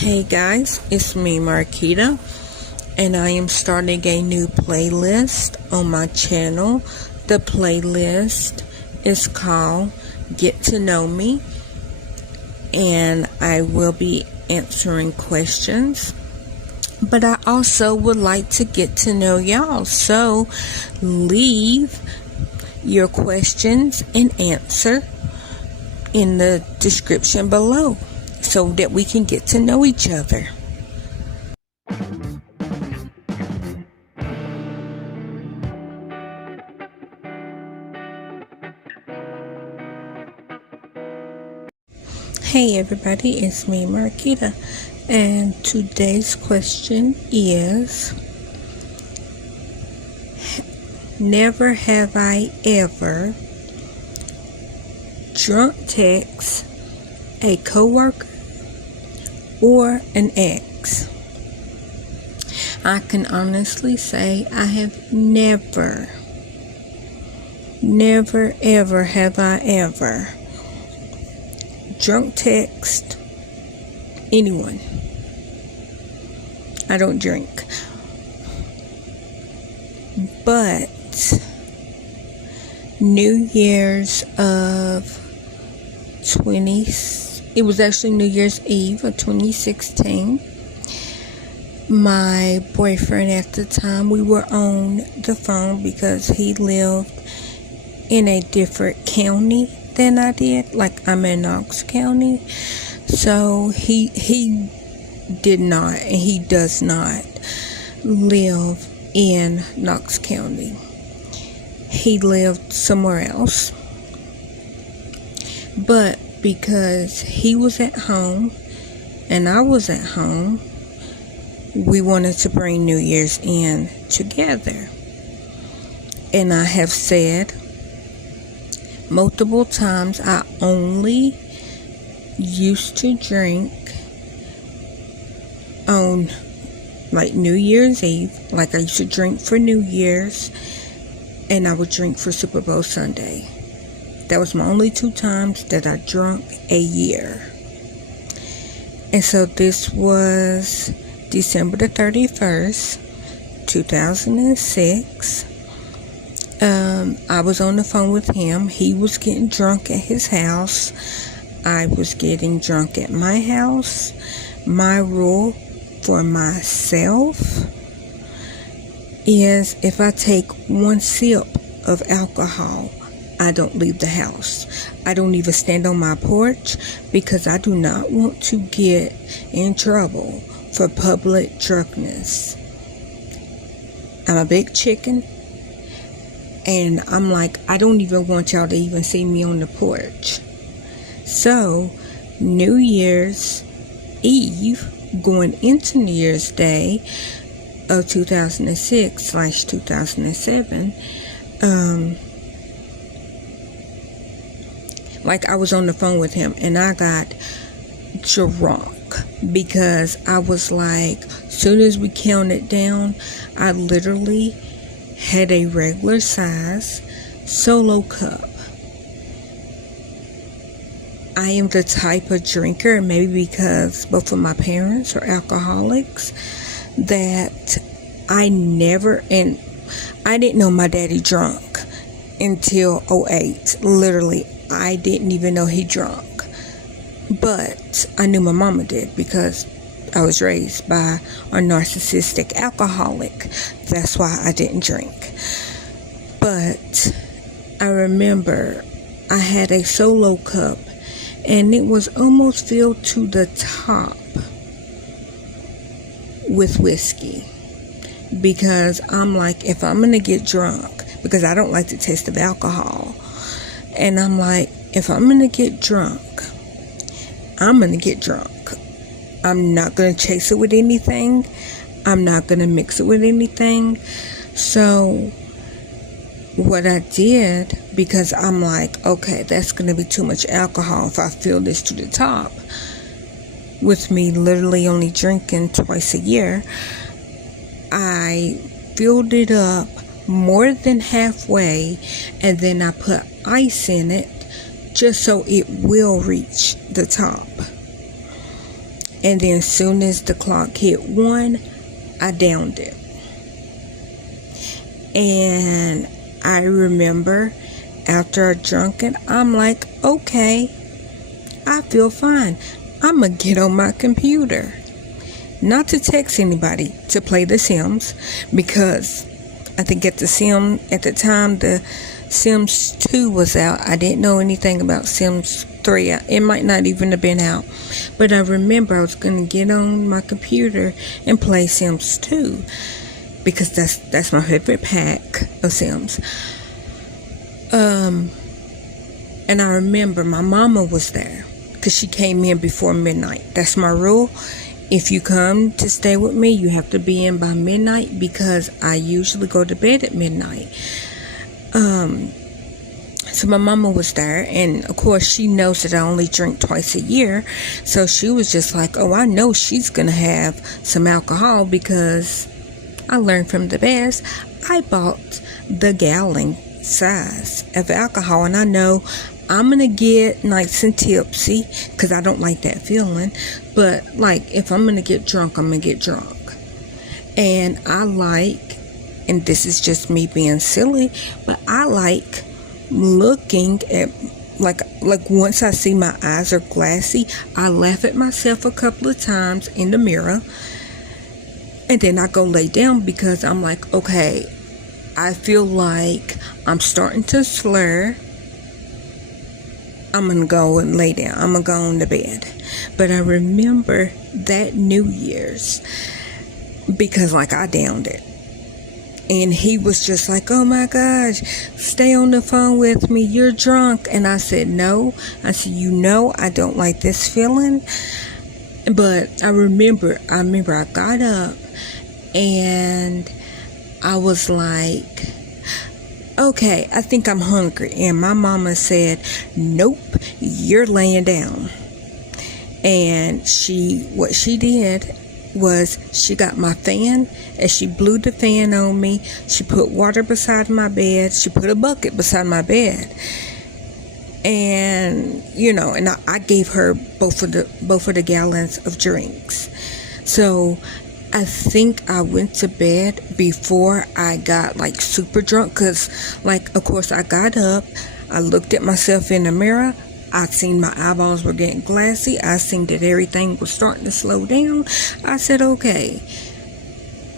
Hey guys, it's me Marquita, and I am starting a new playlist on my channel. The playlist is called Get to Know Me, and I will be answering questions, but I also would like to get to know y'all, so leave your questions and answer in the description below so that we can get to know each other. Hey everybody, it's me Marquita, and today's question is, never have I ever drunk text a coworker or an ex. I can honestly say I have never ever have I ever drunk text anyone. I don't drink, but New Year's of it was actually New Year's Eve of 2016. My boyfriend at the time, we were on the phone because he lived in a different county than I did. Like, I'm in Knox County. So he did not, and he does not live in Knox County. He lived somewhere else. But because he was at home and I was at home, we wanted to bring New Year's in together. And I have said multiple times, I only used to drink on like New Year's Eve. Like, I used to drink for New Year's, and I would drink for Super Bowl Sunday. That was my only two times that I drunk a year. And so this was December the 31st, 2006. I was on the phone with him. He was getting drunk at his house. I was getting drunk at my house. My rule for myself is, if I take one sip of alcohol, I don't leave the house. I don't even stand on my porch, because I do not want to get in trouble for public drunkenness. I'm a big chicken, and I'm like, I don't even want y'all to even see me on the porch. So, New Year's Eve, going into New Year's Day of 2006/2007, like, I was on the phone with him and I got drunk, because I was like, soon as we counted down, I literally had a regular size Solo cup. I am the type of drinker, maybe because both of my parents are alcoholics, that I didn't know my daddy drunk until 2008. Literally, I didn't even know he drunk. But I knew my mama did, because I was raised by a narcissistic alcoholic. That's why I didn't drink. But I remember I had a Solo cup, and it was almost filled to the top with whiskey. Because I'm like, if I'm going to get drunk, because I don't like the taste of alcohol, and I'm like, if I'm going to get drunk, I'm going to get drunk. I'm not going to chase it with anything. I'm not going to mix it with anything. So what I did, because I'm like, okay, that's going to be too much alcohol if I fill this to the top, with me literally only drinking twice a year, I filled it up more than halfway, and then I put ice in it just so it will reach the top. And then as soon as the clock hit 1, I downed it. And I remember after I drunk it, I'm like, okay, I feel fine. I'm going to get on my computer. Not to text anybody, to play The Sims, because I think at the time the Sims 2 was out. I didn't know anything about Sims 3. It might not even have been out. But I remember I was going to get on my computer and play Sims 2, because that's my favorite pack of Sims. And I remember my mama was there, because she came in before midnight. That's my rule. If you come to stay with me, you have to be in by midnight, because I usually go to bed at midnight. So my mama was there, and of course she knows that I only drink twice a year. So she was just like, oh, I know she's gonna have some alcohol, because I learned from the best. I bought the gallon size of alcohol, and I know I'm gonna get nice and tipsy, because I don't like that feeling. But like, if I'm gonna get drunk, I'm gonna get drunk. And I like, and this is just me being silly, but I like looking at, like once I see my eyes are glassy, I laugh at myself a couple of times in the mirror, and then I go lay down, because I'm like, okay, I feel like I'm starting to slur. I'm gonna go and lay down. I'm gonna go on to bed. But I remember that New Year's, because like I downed it. And he was just like, oh my gosh, stay on the phone with me, you're drunk. And I said, no. I said, I don't like this feeling. But I remember I got up and I was like, okay, I think I'm hungry. And my mama said, nope, you're laying down. And what she did was she got my fan and she blew the fan on me. She put water beside my bed. She put a bucket beside my bed. And, and I gave her both of the gallons of drinks. So I think I went to bed before I got like super drunk, because of course I got up, I looked at myself in the mirror, I seen my eyeballs were getting glassy, I seen that everything was starting to slow down. I said, okay,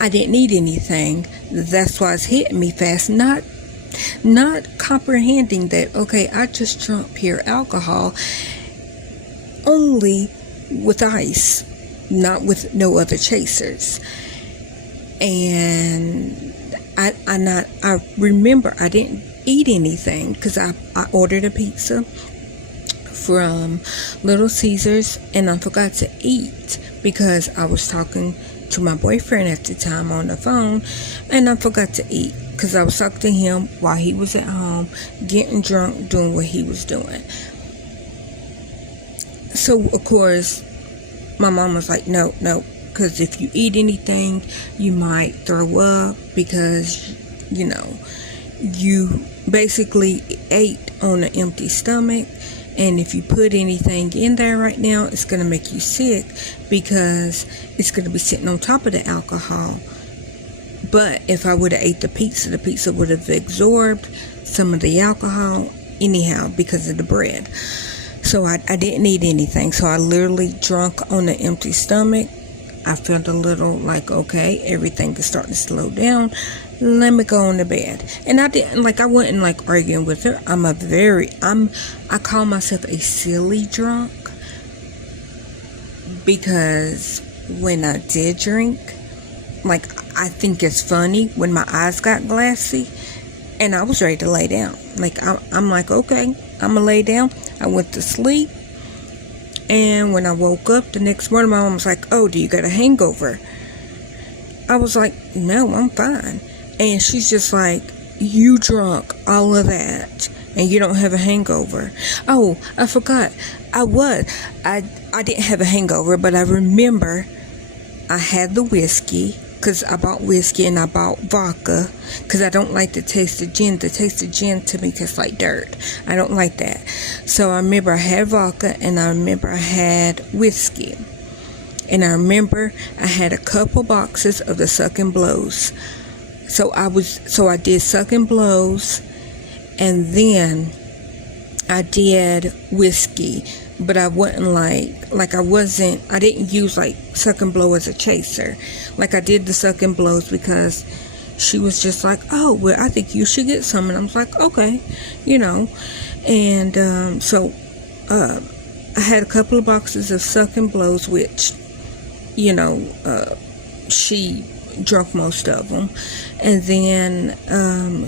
I didn't eat anything, that's why it's hitting me fast, not comprehending that, okay, I just drank pure alcohol, only with ice, not with no other chasers. And I remember I didn't eat anything, because I ordered a pizza from Little Caesars, and I forgot to eat because I was talking to my boyfriend at the time on the phone, and I forgot to eat because I was talking to him while he was at home getting drunk, doing what he was doing. So of course my mom was like, no, because if you eat anything, you might throw up, because, you basically ate on an empty stomach. And if you put anything in there right now, it's going to make you sick, because it's going to be sitting on top of the alcohol. But if I would have ate the pizza would have absorbed some of the alcohol anyhow, because of the bread. So I didn't eat anything. So I literally drunk on an empty stomach. I felt a little like, okay, everything is starting to slow down. Let me go on to bed. And I didn't, I wasn't arguing with her. I call myself a silly drunk, because when I did drink, I think it's funny when my eyes got glassy and I was ready to lay down. I'm like, okay, I'm gonna lay down. I went to sleep, and when I woke up the next morning, my mom was like, oh, do you got a hangover? I was like, no, I'm fine. And she's just like, you drunk all of that and you don't have a hangover. Oh, I forgot. I didn't have a hangover, but I remember I had the whiskey, because I bought whiskey and I bought vodka, because I don't like the taste of gin. The taste of gin to me tastes like dirt. I don't like that. So I remember I had vodka and I remember I had whiskey. And I remember I had a couple boxes of the Suck and Blows. So I did Suck and Blows, and then I did whiskey, but I wasn't I didn't use like Suck and Blow as a chaser. Like I did the Suck and Blows because she was just like, oh, well, I think you should get some. And I was like, okay, And so I had a couple of boxes of Suck and Blows, which, she drunk most of them. And then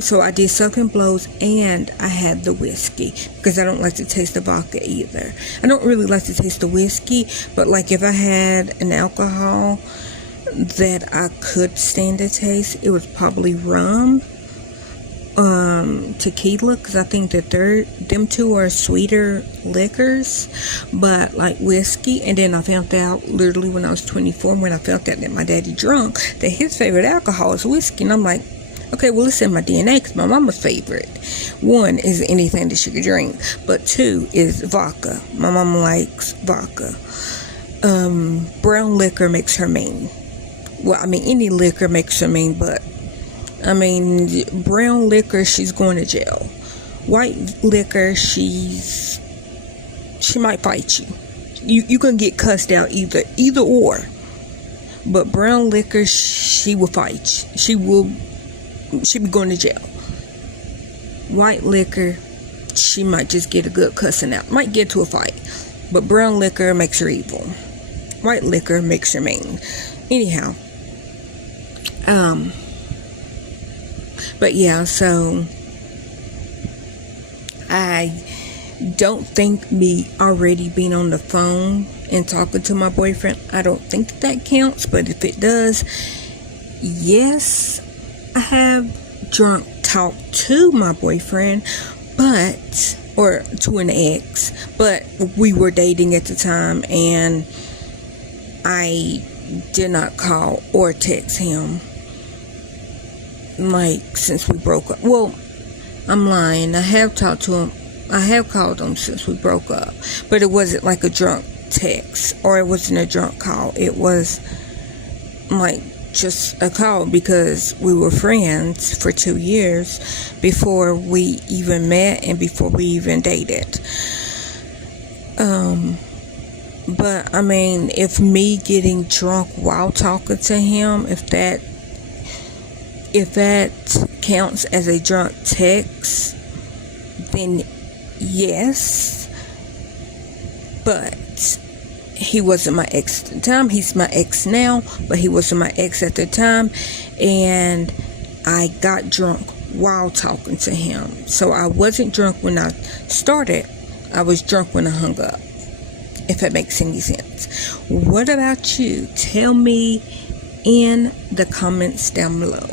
so I did Suck and Blows, and I had the whiskey because I don't like to taste the vodka either. I don't really like to taste the whiskey, but like if I had an alcohol that I could stand to taste, it was probably rum, tequila, because I think that them two are sweeter liquors, but like whiskey. And then I found out literally when I was 24, when I found out that my daddy drunk, that his favorite alcohol is whiskey. And I'm like, okay, well, it's in my DNA because my mama's favorite one is anything that she could drink, but two is vodka. My mama likes vodka. Brown liquor makes her mean. Well, I mean, any liquor makes her mean, but brown liquor, she's going to jail. White liquor, she might fight you. You can get cussed out either or. But brown liquor, she will fight you. She'll be going to jail. White liquor, she might just get a good cussing out. Might get to a fight. But brown liquor makes her evil. White liquor makes her mean. Anyhow. But yeah, so I don't think me already being on the phone and talking to my boyfriend, I don't think that counts. But if it does, yes, I have drunk talked to my boyfriend, or to an ex, but we were dating at the time, and I did not call or text him since we broke up. Well, I'm lying. I have talked to him. I have called him since we broke up, but it wasn't like a drunk text, or it wasn't a drunk call. It was just a call because we were friends for 2 years before we even met and before we even dated. But if me getting drunk while talking to him, if that counts as a drunk text, then yes. But he wasn't my ex at the time. He's my ex now, but he wasn't my ex at the time. And I got drunk while talking to him. So I wasn't drunk when I started. I was drunk when I hung up, if that makes any sense. What about you? Tell me in the comments down below.